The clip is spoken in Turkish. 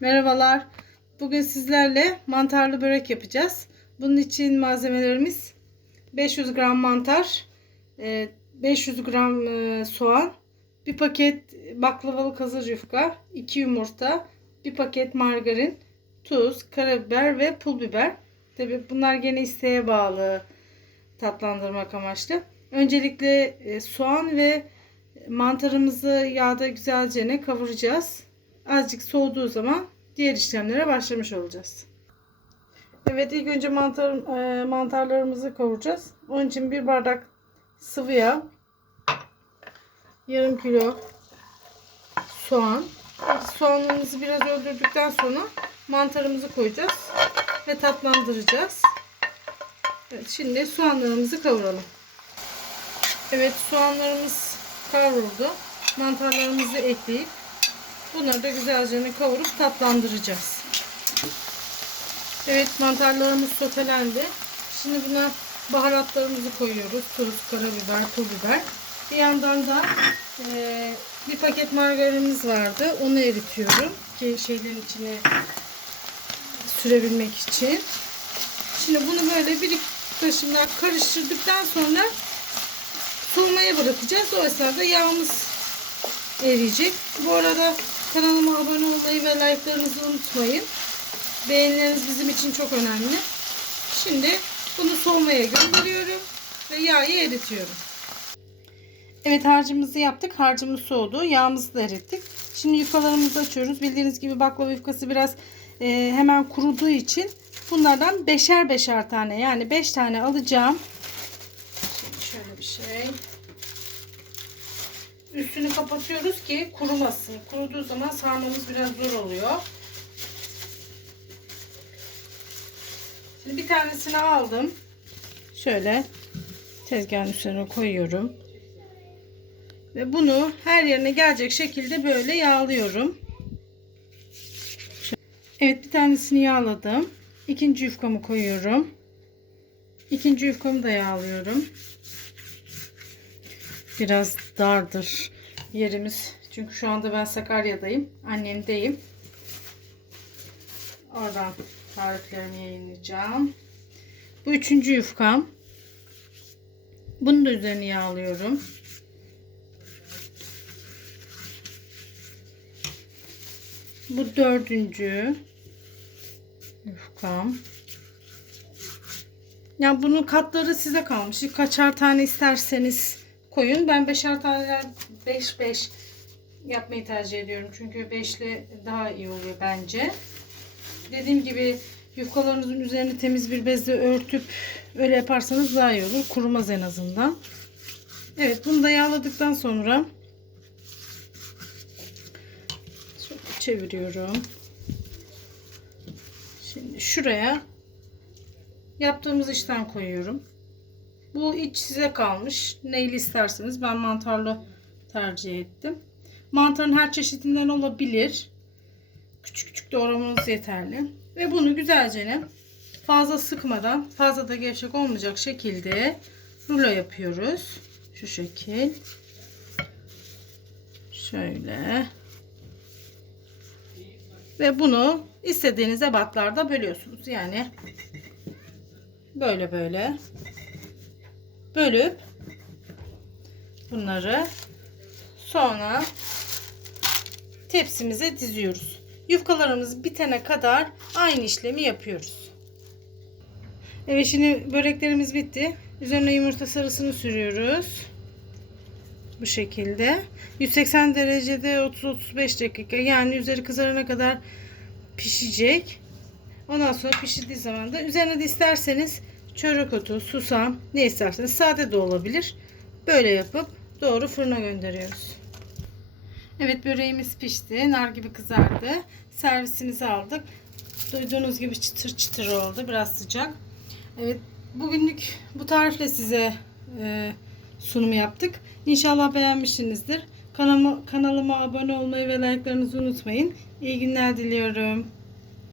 Merhabalar. Bugün sizlerle mantarlı börek yapacağız. Bunun için malzemelerimiz 500 gram mantar, e, 500 gram e, soğan, bir paket baklavalık hazır yufka, 2 yumurta, bir paket margarin, tuz, karabiber ve pul biber. Tabi bunlar gene isteğe bağlı tatlandırmak amaçlı. Öncelikle e, soğan ve mantarımızı yağda güzelce kavuracağız. Azıcık soğuduğu zaman diğer işlemlere başlamış olacağız. Evet ilk önce mantar, e, mantarlarımızı kavuracağız. Onun için bir bardak sıvı yağ, yarım kilo soğan. Soğanlarımızı biraz öldürdükten sonra mantarımızı koyacağız ve tatlandıracağız. Evet, şimdi soğanlarımızı kavuralım. Evet soğanlarımız kavruldu. Mantarlarımızı ekleyip bunları da güzelce kavurup tatlandıracağız. Evet mantarlarımız sotelendi. Şimdi buna baharatlarımızı koyuyoruz. Tuz, karabiber, pul biber. Bir yandan da e, bir paket margarinimiz vardı. Onu eritiyorum ki şeylerin içine sürebilmek için. Şimdi bunu böyle bir iki taşımdan karıştırdıktan sonra soğumaya bırakacağız. O esnada yağımız eriyecek. Bu arada kanalıma abone olmayı ve like'larınızı unutmayın. Beğenileriniz bizim için çok önemli. Şimdi bunu soğumaya gönderiyorum ve yağı eritiyorum. Evet harcımızı yaptık. Harcımız soğudu. Yağımızı da erittik. Şimdi yufkalarımızı açıyoruz. Bildiğiniz gibi baklava yufkası biraz e, hemen kuruduğu için bunlardan beşer beşer tane yani beş tane alacağım. Şimdi şöyle bir şey. Üstünü kapatıyoruz ki kurumasın. Kuruduğu zaman sarmamız biraz zor oluyor. Şimdi bir tanesini aldım. Şöyle tezgahın üzerine koyuyorum. Ve bunu her yerine gelecek şekilde böyle yağlıyorum. Evet bir tanesini yağladım. İkinci yufkamı koyuyorum. İkinci yufkamı da yağlıyorum. Biraz dardır yerimiz. Çünkü şu anda ben Sakarya'dayım. Annemdeyim. Oradan tariflerimi yayınlayacağım. Bu üçüncü yufkam. Bunu da üzerine yağlıyorum. Bu dördüncü yufkam. Yani bunun katları size kalmış. Kaçar tane isterseniz koyun. Ben beşer tane 5 5 yapmayı tercih ediyorum. Çünkü beşli daha iyi oluyor bence. Dediğim gibi yufkalarınızın üzerini temiz bir bezle örtüp öyle yaparsanız daha iyi olur. Kurumaz en azından. Evet bunu da yağladıktan sonra çeviriyorum. Şimdi şuraya yaptığımız işten koyuyorum. Bu iç size kalmış. Neyli isterseniz ben mantarlı tercih ettim. Mantarın her çeşidinden olabilir. Küçük küçük doğramanız yeterli. Ve bunu güzelce fazla sıkmadan fazla da gevşek olmayacak şekilde rulo yapıyoruz. Şu şekil. Şöyle. Ve bunu istediğiniz ebatlarda bölüyorsunuz. Yani böyle böyle bölüp bunları sonra tepsimize diziyoruz. Yufkalarımız bitene kadar aynı işlemi yapıyoruz. Evet şimdi böreklerimiz bitti. Üzerine yumurta sarısını sürüyoruz. Bu şekilde. 180 derecede 30-35 dakika yani üzeri kızarana kadar pişecek. Ondan sonra pişirdiği zaman da üzerine de isterseniz çörek otu, susam ne isterseniz sade de olabilir. Böyle yapıp doğru fırına gönderiyoruz. Evet böreğimiz pişti. Nar gibi kızardı. Servisimizi aldık. Duyduğunuz gibi çıtır çıtır oldu. Biraz sıcak. Evet bugünlük bu tarifle size e, sunum yaptık. İnşallah beğenmişsinizdir. Kanalıma, kanalıma abone olmayı ve like'larınızı unutmayın. İyi günler diliyorum.